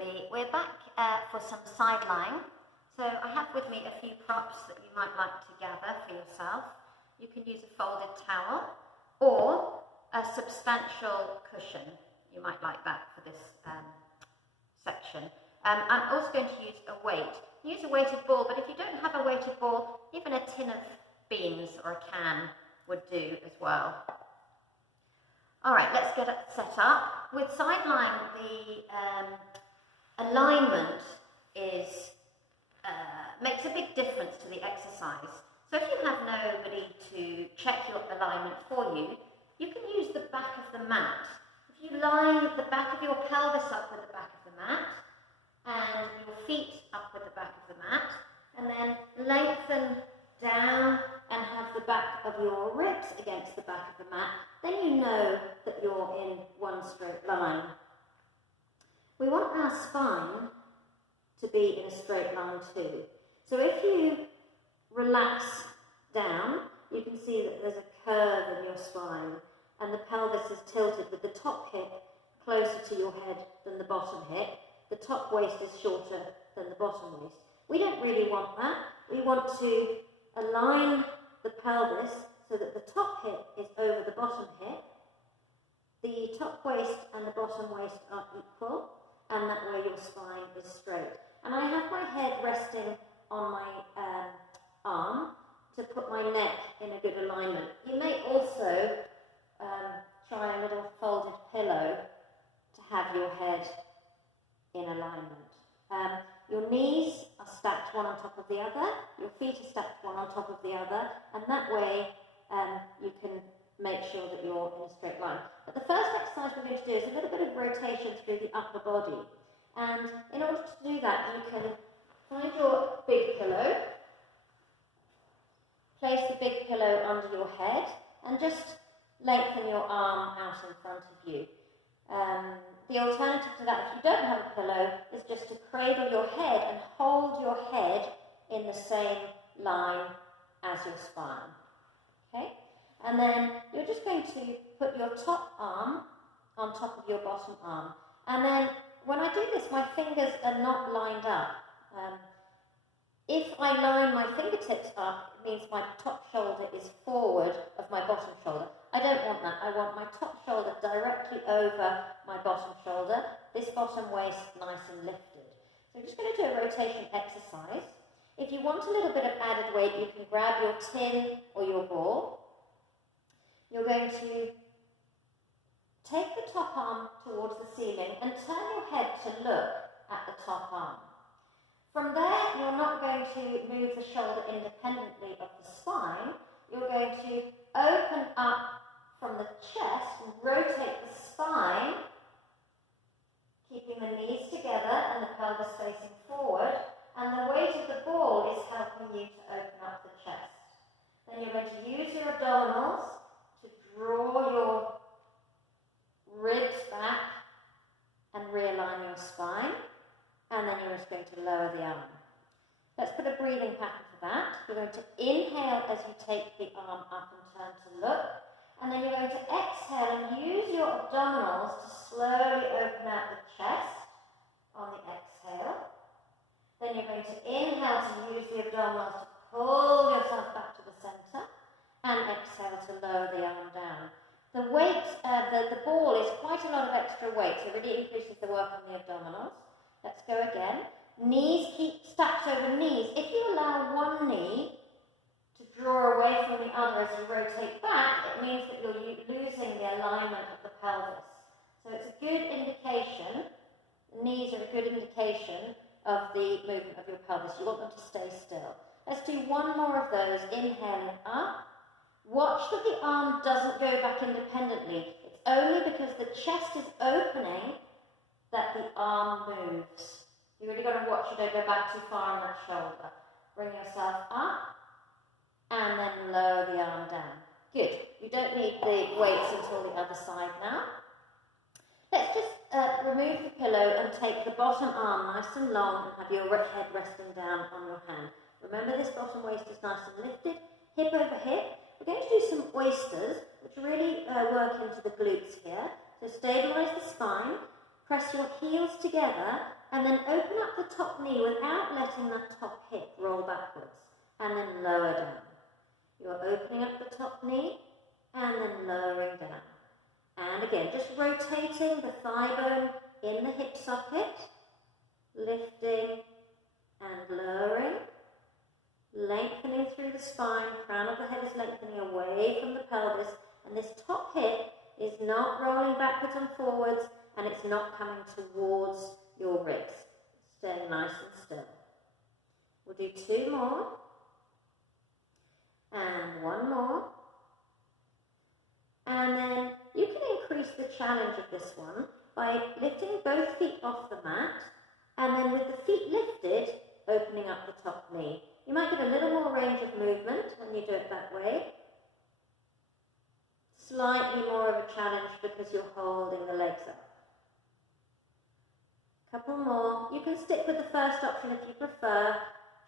everybody. We're back for some side lying. So I have with me a few props that you might like to gather for yourself. You can use a folded towel or a substantial cushion. You might like that for this section. I'm also going to use a weight. Use a weighted ball, but if you don't have a weighted ball, even a tin of beans or a can would do as well. All right, let's get it set up. With side lying, the alignment makes a big difference to the exercise. So if you have nobody to check your alignment for you, you can use the back of the mat. If you line the back of your pelvis up with the back of the mat, and your feet up with the back of the mat, and then lengthen down and have the back of your ribs against the back of the mat, then you know that you're in one straight line. We want our spine to be in a straight line too. So if you relax down, you can see that there's a curve in your spine and the pelvis is tilted with the top hip closer to your head than the bottom hip. The top waist is shorter than the bottom waist. We don't really want that. We want to align the pelvis so that the top hip is over the bottom hip. The top waist and the bottom waist are equal, and that way your spine is straight. And I have my head resting on my arm to put my neck in a good alignment. You may also try a little folded pillow to have your head in alignment. Your knees are stacked one on top of the other, your feet are stacked one on top of the other, and that way you can make sure that you're in a straight line. But the first exercise we're going to do is a little bit of rotation through the upper body. And in order to do that, you can find your big pillow, place the big pillow under your head, and just lengthen your arm out in front of you. The alternative to that, if you don't have a pillow, is just to cradle your head and hold your head in the same line as your spine. Okay? And then you're just going to put your top arm on top of your bottom arm. And then when I do this, my fingers are not lined up. If I line my fingertips up, it means my top shoulder is forward of my bottom shoulder. I don't want that. I want my top shoulder directly over my bottom shoulder, this bottom waist nice and lifted. So I'm just going to do a rotation exercise. If you want a little bit of added weight, you can grab your tin or your ball. You're going to take the top arm towards the ceiling and turn your head to look at the top arm. From there, you're not going to move the shoulder independently of the spine. You're going to open up from the chest and rotate the spine, keeping the knees together and the pelvis facing forward, and the weight of the ball is helping you to open up the chest. Then you're going to use your abdominals to draw your ribs back and realign your spine, and then you're just going to lower the arm. Let's put a breathing pattern for that. You're going to inhale as you take the arm up and turn to look, and then you're going to exhale and use your abdominals to slowly open out the chest on the exhale. Then you're going to inhale to use the abdominals to pull yourself back to the center, and exhale to lower the arm down. The weight, the ball is quite a lot of extra weight, so it really increases the work on the abdominals. Let's go again. Knees keep stacked over knees. If you allow one knee to draw away from the other as you rotate back, it means that you're losing the alignment of the pelvis. So it's a good indication, the knees are a good indication of the movement of your pelvis. You want them to stay still. Let's do one more of those, inhaling up. Watch that the arm doesn't go back independently. It's only because the chest is opening that the arm moves. You've really got to watch you don't go back too far on that shoulder. Bring yourself up and then lower the arm down. Good. You don't need the weights until the other side now. Let's just remove the pillow and take the bottom arm nice and long and have your head resting down on your hand. Remember, this bottom waist is nice and lifted, hip over hip. We're going to do some oysters, which really work into the glutes here. So stabilise the spine, press your heels together and then open up the top knee without letting that top hip roll backwards, and then lower down. You're opening up the top knee, and then lowering down. And again, just rotating the thigh bone in the hip socket, lifting and lowering, lengthening through the spine, crown of the head is lengthening away from the pelvis, and this top hip is not rolling backwards and forwards, and it's not coming towards your ribs. Staying nice and still. We'll do 2 more, and 1 more, and then you can increase the challenge of this one by lifting both feet off the mat, and then with the feet lifted, opening up the top knee. You might get a little more range of movement when you do it that way. Slightly more of a challenge because you're holding the legs up. Couple more. You can stick with the first option if you prefer.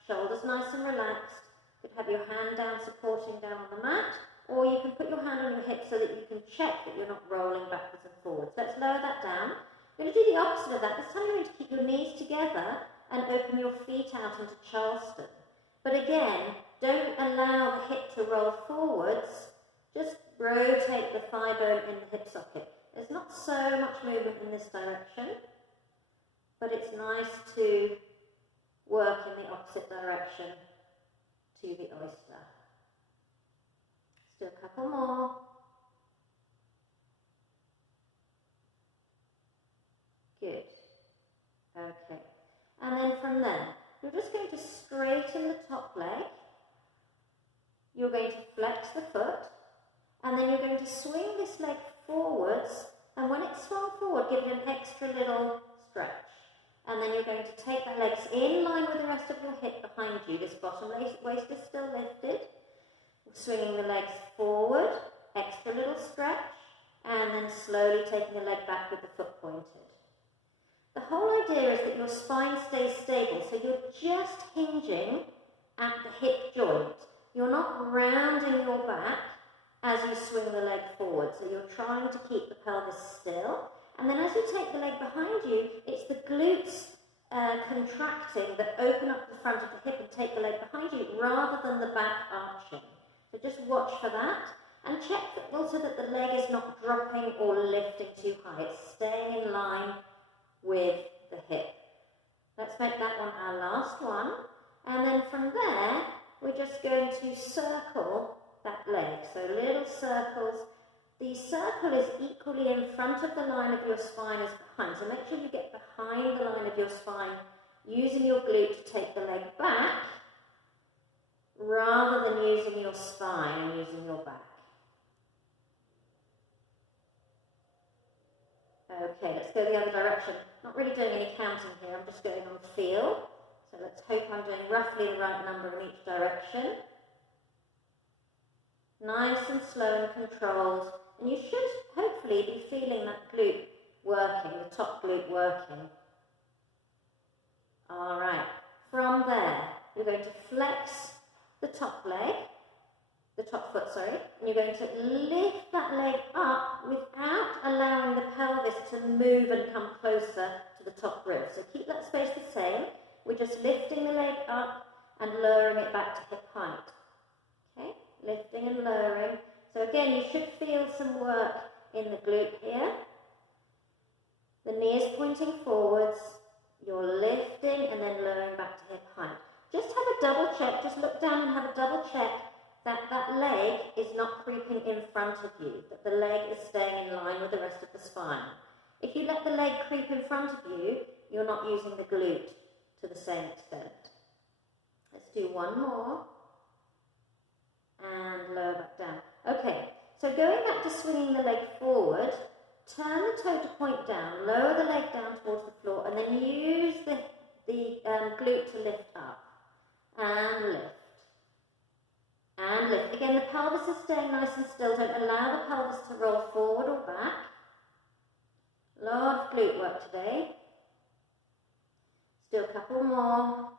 Shoulders nice and relaxed. You could have your hand down, supporting down on the mat, or you can put your hand on your hip so that you can check that you're not rolling backwards and forwards. Let's lower that down. You're going to do the opposite of that. This time you're going to keep your knees together and open your feet out into Charleston. But again, don't allow the hip to roll forwards. Just rotate the thigh bone in the hip socket. There's not so much movement in this direction, but it's nice to work in the opposite direction to the oyster. Let's do a couple more. Good. Okay. And then from there, you're just going to straighten the top leg. You're going to flex the foot, and then you're going to swing this leg forwards, and when it's swung forward, give it an extra little stretch. And then you're going to take the legs in line with the rest of your hip behind you. This bottom waist is still lifted. Swinging the legs forward, extra little stretch, and then slowly taking the leg back with the foot pointed. The whole idea is that your spine stays stable, so you're just hinging at the hip joint. You're not rounding your back as you swing the leg forward, so you're trying to keep the pelvis still. And then as you take the leg behind you, it's the glutes contracting that open up the front of the hip and take the leg behind you rather than the back arching. So just watch for that, and check that also that the leg is not dropping or lifting too high. It's staying in line with the hip. Let's make that one our last one, and then from there we're just going to circle that leg. So little circles. The circle is equally in front of the line of your spine as behind, so make sure you get behind the line of your spine using your glute to take the leg back rather than using your spine and using your back. Okay, let's go the other direction. Not really doing any counting here, I'm just going on feel. So let's hope I'm doing roughly the right number in each direction. Nice and slow and controlled. And you should hopefully be feeling that glute working, the top glute working. All right, from there, you're going to flex the top leg, the top foot, sorry, and you're going to lift that leg up without allowing the pelvis to move and come closer to the top rib. So keep that space the same. We're just lifting the leg up and lowering it back to hip height. Okay, lifting and lowering. So again, you should feel some work in the glute here. The knee is pointing forwards. You're lifting and then lowering back to hip height. Just have a double check, just look down and have a double check that that leg is not creeping in front of you, that the leg is staying in line with the rest of the spine. If you let the leg creep in front of you, you're not using the glute to the same extent. Let's do one more. And lower back down. Okay, so going back to swinging the leg forward, turn the toe to point down, lower the leg down towards the floor, and then use the glute to lift up. And lift. And lift. Again, the pelvis is staying nice and still. Don't allow the pelvis to roll forward or back. Lot of glute work today. Let's do a couple more.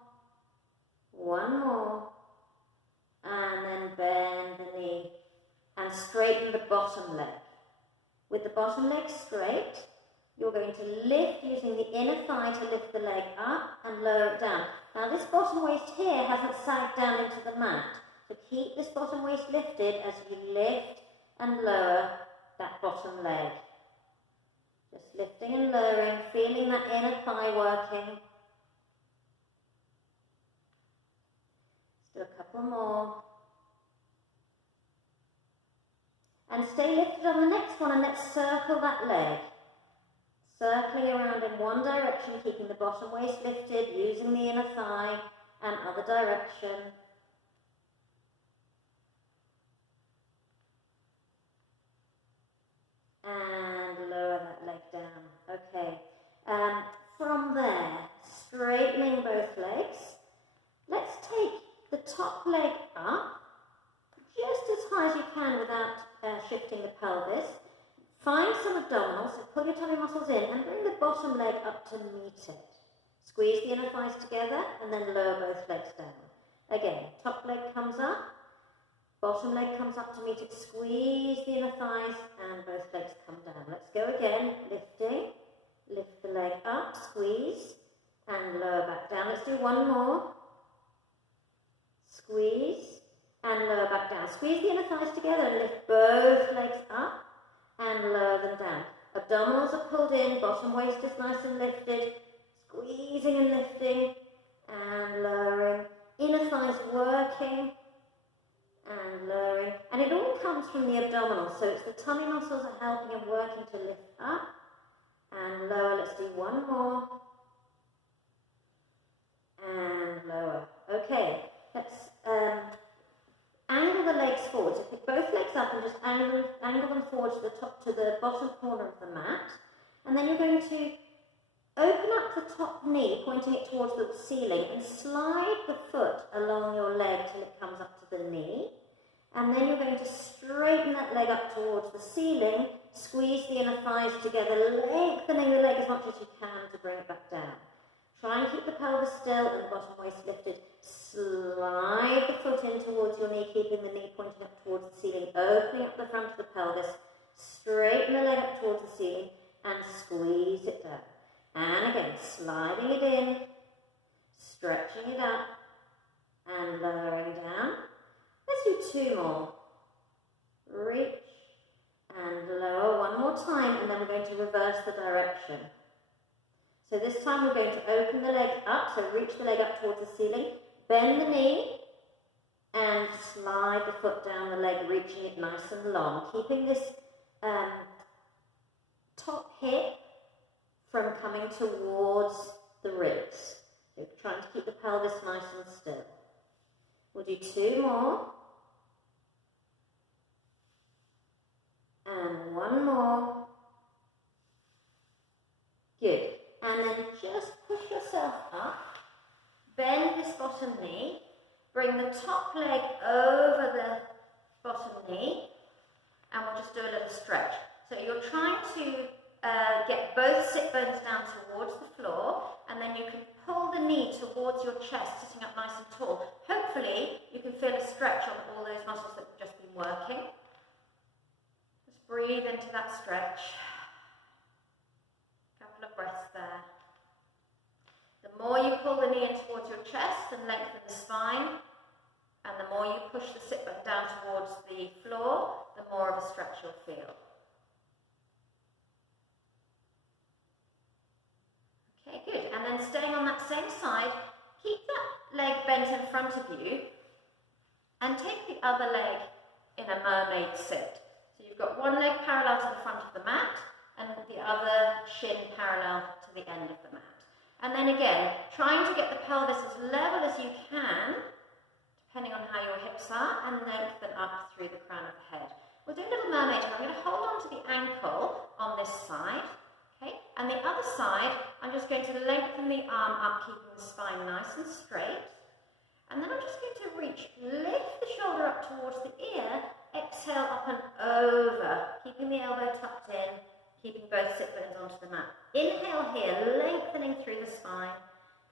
One more. And then bend the knee and straighten the bottom leg. With the bottom leg straight, you're going to lift using the inner thigh to lift the leg up and lower it down. Now this bottom waist here hasn't sagged down into the mat, so keep this bottom waist lifted as you lift and lower that bottom leg. Just lifting and lowering, feeling that inner thigh working. Let's do a couple more. And stay lifted on the next one, and let's circle that leg. Circling around in one direction, keeping the bottom waist lifted, using the inner thigh, and other direction. And lower that leg down. Okay. From there, straightening both legs, let's take the top leg up, just as high as you can without shifting the pelvis. Find some abdominals, so pull your tummy muscles in and bring the bottom leg up to meet it. Squeeze the inner thighs together and then lower both legs down. Again, top leg comes up, bottom leg comes up to meet it. Squeeze the inner thighs and both legs come down. Let's go again, lifting, lift the leg up, squeeze and lower back down. Let's do one more. Squeeze and lower back down. Squeeze the inner thighs together and lift both legs up and lower them down. Abdominals are pulled in, bottom waist is nice and lifted, squeezing and lifting and lowering. Inner thighs working and lowering. And it all comes from the abdominals, so it's the tummy muscles are helping and working to lift up and lower. Let's do one more. And lower. Okay, let's angle the legs forward. So pick both legs up and just angle them forward to the bottom corner of the mat. And then you're going to open up the top knee, pointing it towards the ceiling, and slide the foot along your leg till it comes up to the knee. And then you're going to straighten that leg up towards the ceiling, squeeze the inner thighs together, lengthening the leg as much as you can to bring it back down. Try and keep the pelvis still and the bottom waist lifted. Slide the foot in towards your knee, keeping the knee pointing up towards the ceiling, opening up the front of the pelvis. Straighten the leg up towards the ceiling and squeeze it down. And again, sliding it in, stretching it up and lowering down. Let's do two more. Reach and lower one more time, and then we're going to reverse the direction. So this time we're going to open the leg up, so reach the leg up towards the ceiling, bend the knee and slide the foot down the leg, reaching it nice and long, keeping this top hip from coming towards the ribs. So trying to keep the pelvis nice and still. We'll do two more. And one more. Good. And then just push yourself up. Bend this bottom knee. Bring the top leg over the bottom knee. And we'll just do a little stretch. So you're trying to get both sit bones down towards the floor, and then you can pull the knee towards your chest, sitting up nice and tall. Hopefully you can feel a stretch on all those muscles that have just been working. Just breathe into that stretch. Couple of breaths there. The more you pull the knee in towards your chest and lengthen the spine, and the more you push the sit bone down towards the floor, the more of a stretch you'll feel. Okay, good. And then staying on that same side, keep that leg bent in front of you and take the other leg in a mermaid sit. So you've got one leg parallel to the front of the mat and the other shin parallel to the end of the mat. And then again, trying to get the pelvis as level as you can, depending on how your hips are, and lengthen up through the crown of the head. We'll do a little mermaid here. I'm going to hold on to the ankle on this side. Okay, and the other side, I'm just going to lengthen the arm up, keeping the spine nice and straight. And then I'm just going to lift the shoulder up towards the ear, exhale up and over, keeping the elbow tucked in, keeping both sit bones onto the mat. Inhale here, lengthening through the spine,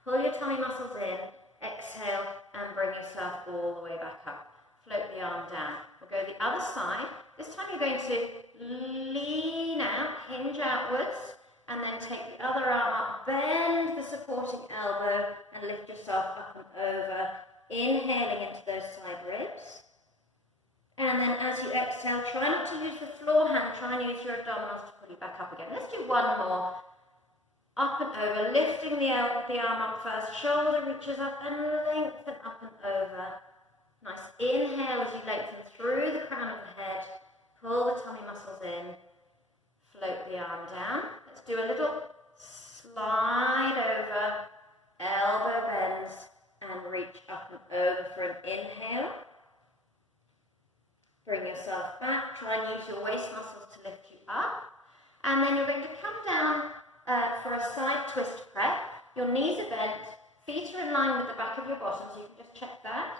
pull your tummy muscles in, exhale and bring yourself all the way back up. Float the arm down. We'll go the other side. This time you're going to lean out, hinge outwards, and then take the other arm up, bend the supporting elbow and lift yourself up and over, inhaling into those side ribs. And then as you exhale, try not to use the floor hand, try and use your abdominals to pull you back up again. Let's do one more. Up and over, lifting the arm up first, shoulder reaches up and lengthen up and over. Nice inhale as you lengthen through the crown of the head, pull the tummy muscles in, float the arm down. Let's do a little slide over, elbow bends, and reach up and over for an inhale. Bring yourself back, try and use your waist muscles to lift you up. And then you're going to come down for a side twist prep. Your knees are bent, feet are in line with the back of your bottom, so you can just check that.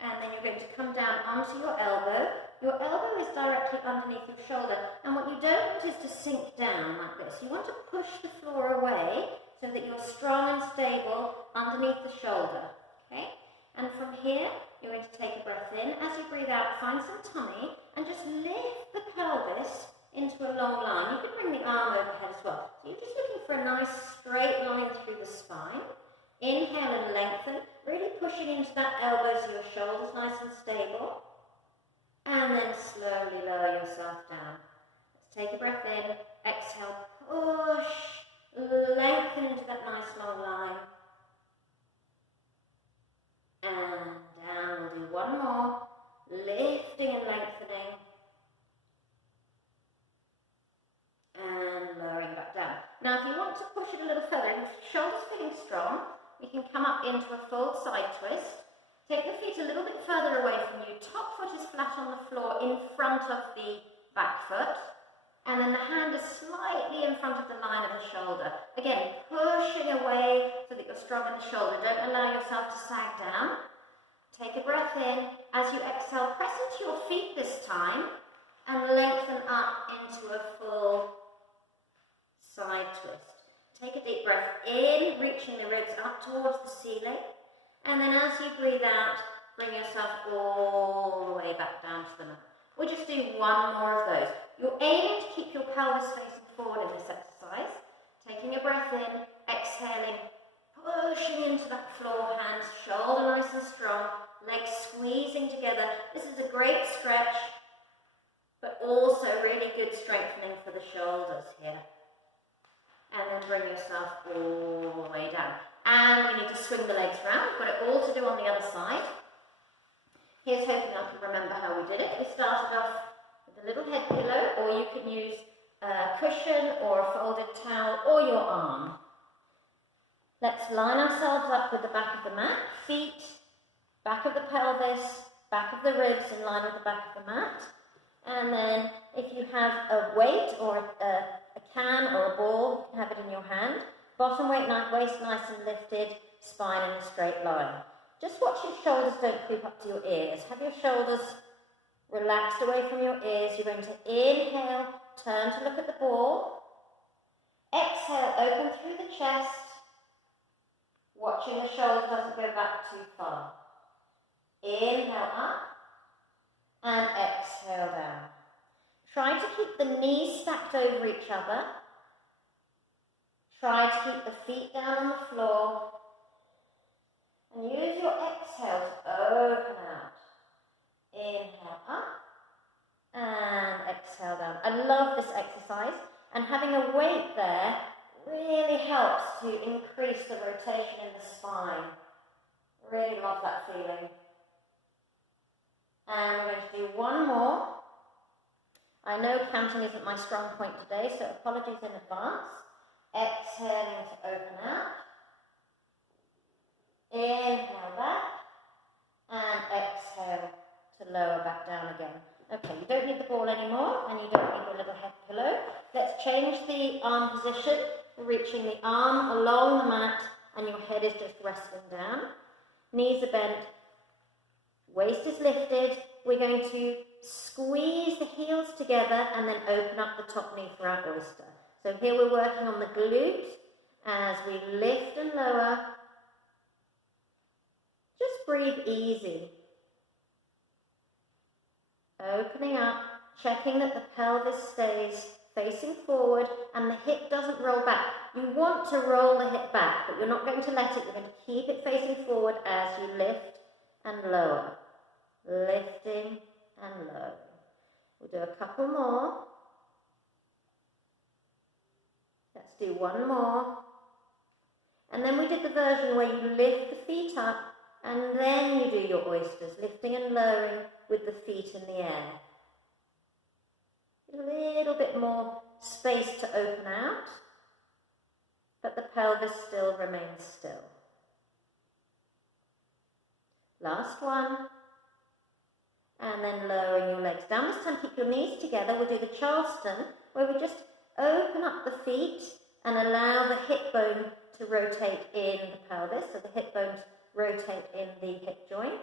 And then you're going to come down onto your elbow. Your elbow is directly underneath your shoulder. And what you don't want is to sink down like this. You want to push the floor away so that you're strong and stable underneath the shoulder. Okay? And from here, you're going to take a breath in. As you breathe out, find some tummy and just lift the pelvis into a long line. You can bring the arm overhead as well. So you're just looking for a nice straight line through the spine. Inhale and lengthen, really pushing into that elbow so your shoulders nice and stable. And then slowly lower yourself down. Let's take a breath in, exhale, push, lengthen into that nice long line. And down, we'll do one more, lifting and lengthening. And lowering back down. Now if you want to push it a little further, if your shoulder's feeling strong, you can come up into a full side twist. Take the feet a little bit further away from you. Top foot is flat on the floor in front of the back foot. And then the hand is slightly in front of the line of the shoulder. Again, pushing away so that you're strong in the shoulder. Don't allow yourself to sag down. Take a breath in. As you exhale, press into your feet this time and lengthen up into a full side twist. Take a deep breath in, reaching the ribs up towards the ceiling. And then as you breathe out, bring yourself all the way back down to the mat. We'll just do one more of those. You're aiming to keep your pelvis facing forward in this exercise. Taking a breath in, exhaling, pushing into that floor, hands, shoulder nice and strong, legs squeezing together. This is a great stretch, but also really good strengthening for the shoulders here. And then bring yourself all the way down. And we need to swing the legs round. We've got it all to do on the other side. Here's hoping I can remember how we did it. We started off with a little head pillow, or you can use a cushion or a folded towel or your arm. Let's line ourselves up with the back of the mat, feet, back of the pelvis, back of the ribs in line with the back of the mat. And then if you have a weight or a can or a ball, you can have it in your hand. Bottom weight, waist nice and lifted, spine in a straight line. Just watch your shoulders don't creep up to your ears. Have your shoulders relaxed away from your ears. You're going to inhale, turn to look at the ball. Exhale, open through the chest. Watching the shoulder doesn't go back too far. Inhale up and exhale down. Try to keep the knees stacked over each other. Try to keep the feet down on the floor. And use your exhale to open out. Inhale up and exhale down. I love this exercise, and having a weight there really helps to increase the rotation in the spine. Really love that feeling. And we're going to do one more. I know counting isn't my strong point today, so apologies in advance. Exhaling to open out. Inhale back. And exhale to lower back down again. Okay, you don't need the ball anymore, and you don't need the little head pillow. Let's change the arm position. We're reaching the arm along the mat, and your head is just resting down. Knees are bent. Waist is lifted. We're going to squeeze the heels together and then open up the top knee for our oyster. So here we're working on the glute as we lift and lower. Just breathe easy. Opening up, checking that the pelvis stays facing forward, and the hip doesn't roll back. You want to roll the hip back, but you're not going to let it. You're going to keep it facing forward as you lift and lower. Lifting and lowering. We'll do a couple more. Let's do one more. And then we did the version where you lift the feet up and then you do your oysters, lifting and lowering with the feet in the air. A little bit more space to open out, but the pelvis still remains still. Last one. And then lowering your legs down. This time keep your knees together. We'll do the Charleston, where we just open up the feet and allow the hip bone to rotate in the pelvis, so the hip bone to rotate in the hip joint.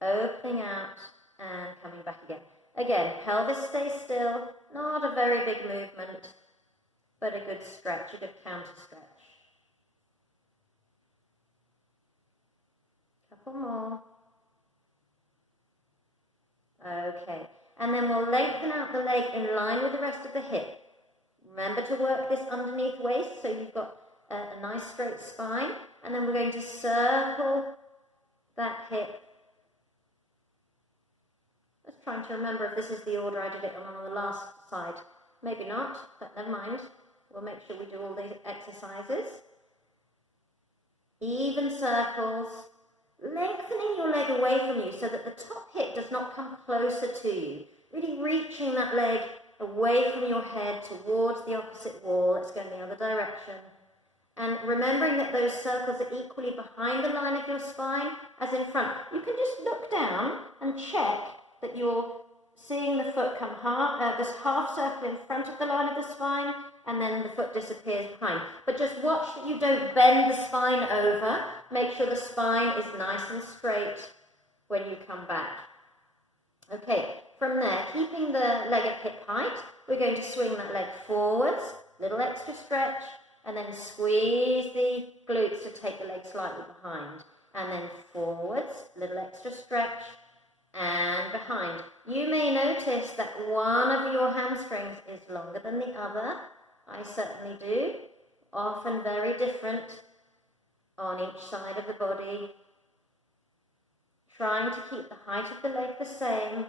Opening out and coming back again. Again, pelvis stays still, not a very big movement, but a good stretch, a good counter stretch. Couple more. Okay, and then we'll lengthen out the leg in line with the rest of the hip. Remember to work this underneath waist so you've got a nice straight spine, and then we're going to circle that hip. Just trying to remember if this is the order I did it on the last side. Maybe not, but never mind. We'll make sure we do all these exercises. Even circles. Lengthening your leg away from you so that the top hip does not come closer to you. Really reaching that leg away from your head towards the opposite wall. Let's go in the other direction. And remembering that those circles are equally behind the line of your spine as in front. You can just look down and check that you're seeing the foot come this half circle in front of the line of the spine, and then the foot disappears behind. But just watch that you don't bend the spine over. Make sure the spine is nice and straight when you come back. Okay, from there, keeping the leg at hip height, we're going to swing that leg forwards, little extra stretch, and then squeeze the glutes to take the leg slightly behind. And then forwards, little extra stretch, and behind. You may notice that one of your hamstrings is longer than the other. I certainly do. Often very different on each side of the body. Trying to keep the height of the leg the same.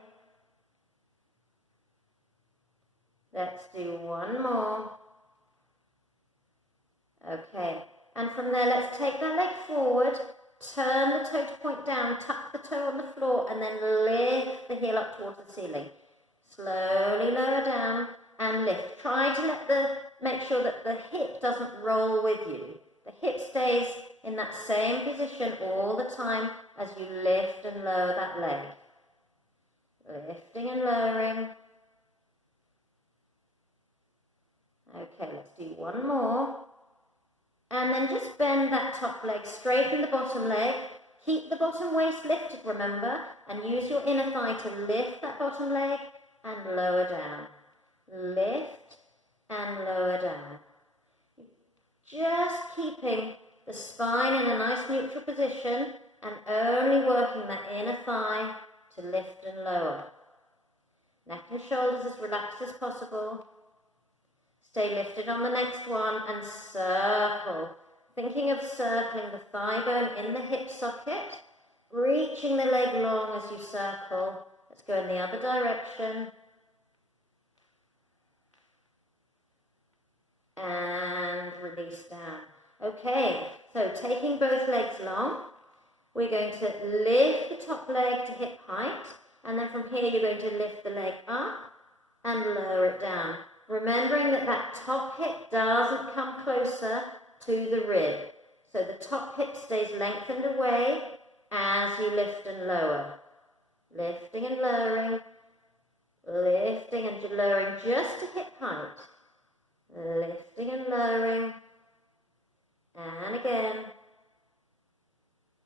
Let's do one more. Okay, and from there let's take that leg forward, turn the toe to point down, tuck the toe on the floor, and then lift the heel up towards the ceiling. Slowly lower down and lift. Try to make sure that the hip doesn't roll with you. The hip stays in that same position all the time as you lift and lower that leg. Lifting and lowering. Okay, let's do one more. And then just bend that top leg, straighten the bottom leg. Keep the bottom waist lifted, remember, and use your inner thigh to lift that bottom leg and lower down. Lift and lower down. Just keeping the spine in a nice neutral position and only working that inner thigh to lift and lower. Neck and shoulders as relaxed as possible. Stay lifted on the next one and circle. Thinking of circling the thigh bone in the hip socket, reaching the leg long as you circle. Let's go in the other direction. And release down. Okay, so taking both legs long, we're going to lift the top leg to hip height, and then from here you're going to lift the leg up and lower it down. Remembering that that top hip doesn't come closer to the rib. So the top hip stays lengthened away as you lift and lower. Lifting and lowering, lifting and lowering just to hip height. Lifting and lowering, and again,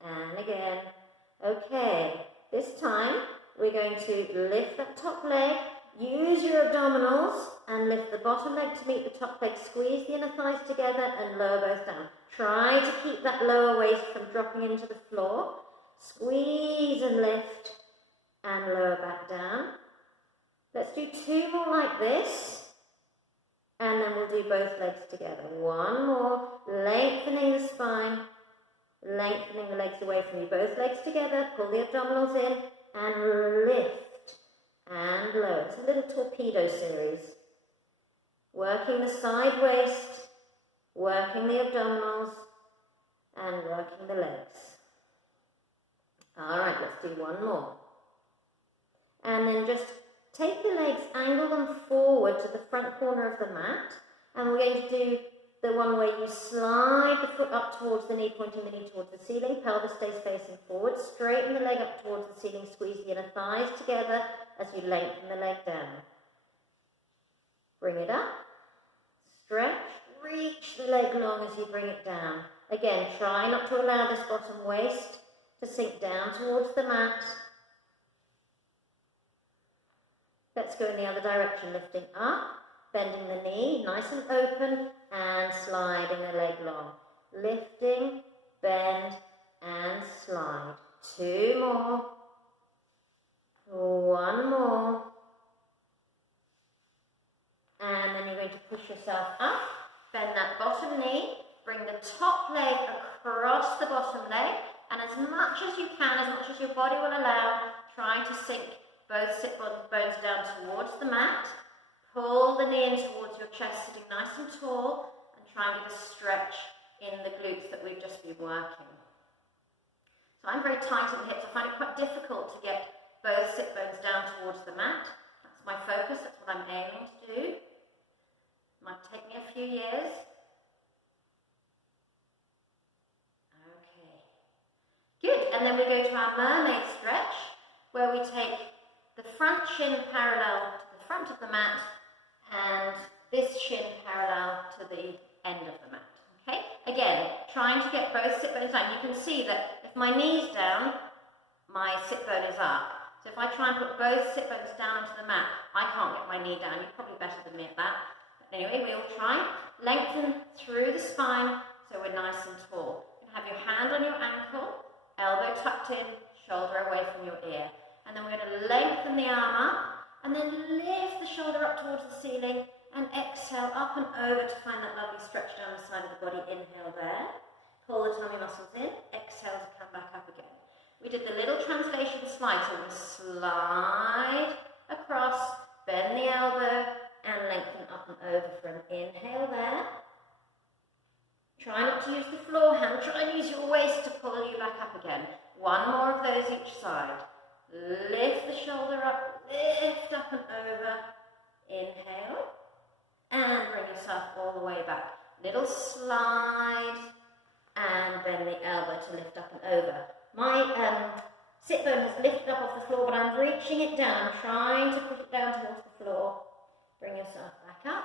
and again. Okay, this time we're going to lift that top leg, use your abdominals and lift the bottom leg to meet the top leg, squeeze the inner thighs together and lower both down. Try to keep that lower waist from dropping into the floor. Squeeze and lift and lower back down. Let's do two more like this. And then we'll do both legs together. One more, lengthening the spine, lengthening the legs away from you. Both legs together, pull the abdominals in, and lift and lower. It's a little torpedo series. Working the side waist, working the abdominals, and working the legs. All right, let's do one more. And then just take the legs, angle them forward to the front corner of the mat, and we're going to do the one where you slide the foot up towards the knee, pointing the knee towards the ceiling, pelvis stays facing forward, straighten the leg up towards the ceiling, squeeze the inner thighs together as you lengthen the leg down. Bring it up, stretch, reach the leg long as you bring it down. Again, try not to allow this bottom waist to sink down towards the mat. Let's go in the other direction, lifting up, bending the knee, nice and open, and sliding the leg long. Lifting, bend, and slide. Two more. One more. And then you're going to push yourself up, bend that bottom knee, bring the top leg across the bottom leg, and as much as you can, as much as your body will allow, try to sink both sit bones down towards the mat. Pull the knee in towards your chest, sitting nice and tall, and try and get a stretch in the glutes that we've just been working. So I'm very tight in the hips. I find it quite difficult to get both sit bones down towards the mat. That's my focus, that's what I'm aiming to do. It might take me a few years. Okay. Good, and then we go to our mermaid stretch, where we take the front shin parallel to the front of the mat, and this shin parallel to the end of the mat. Okay? Again, trying to get both sit bones down. You can see that if my knee's down, my sit bone is up. So if I try and put both sit bones down into the mat, I can't get my knee down. You're probably better than me at that. But anyway, we all try. Lengthen through the spine so we're nice and tall. You can have your hand on your ankle, elbow tucked in, shoulder away from your ear. And then we're going to lengthen the arm up, and then lift the shoulder up towards the ceiling, and exhale up and over to find that lovely stretch down the side of the body. Inhale there, pull the tummy muscles in, exhale to come back up again. We did the little translation slide, so we're going to slide across, bend the elbow, and lengthen up and over for an inhale there. Try not to use the floor hand, try and use your waist to pull you back up again. One more of those each side. Lift the shoulder up, lift up and over, inhale, and bring yourself all the way back. Little slide, and bend the elbow to lift up and over. My sit bone has lifted up off the floor, but I'm reaching it down, trying to push it down towards the floor. Bring yourself back up.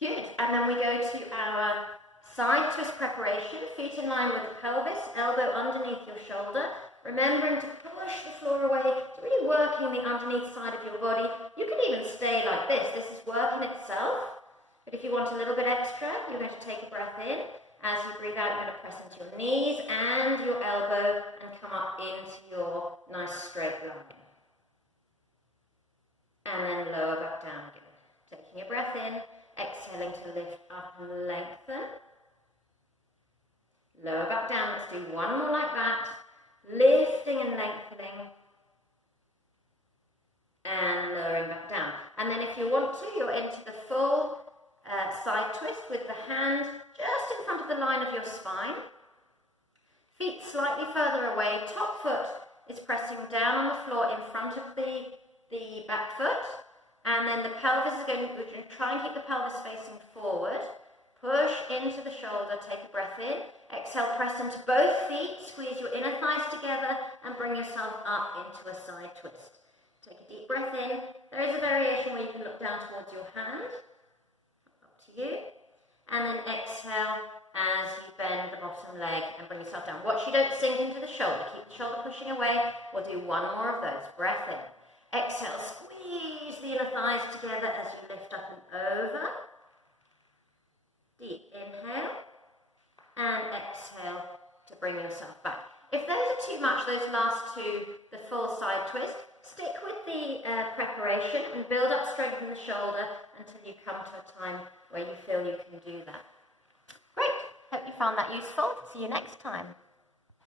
Good, and then we go to our side twist preparation, feet in line with the pelvis, elbow underneath your shoulder. Remembering to push the floor away, so really working the underneath side of your body. You can even stay like this. This is work in itself. But if you want a little bit extra, you're going to take a breath in. As you breathe out, you're going to press into your knees and your elbow and come up into your nice straight line. And then lower back down again. Taking a breath in, exhaling to lift up and lengthen. Lower back down. Let's do one more like that. Lifting and lengthening, and lowering back down. And then if you want to, you're into the full side twist with the hand just in front of the line of your spine. Feet slightly further away. Top foot is pressing down on the floor in front of the back foot. And then the pelvis is going to try and keep the pelvis facing forward. Push into the shoulder, take a breath in. Exhale, press into both feet, squeeze your inner thighs together and bring yourself up into a side twist. Take a deep breath in. There is a variation where you can look down towards your hand. Up to you. And then exhale as you bend the bottom leg and bring yourself down. Watch you don't sink into the shoulder. Keep the shoulder pushing away. We'll do one more of those. Breath in. Exhale, squeeze the inner thighs together as you lift up and over. Deep inhale. And exhale to bring yourself back. If those are too much, those last two, the full side twist, stick with the preparation and build up strength in the shoulder until you come to a time where you feel you can do that. Great, hope you found that useful. See you next time.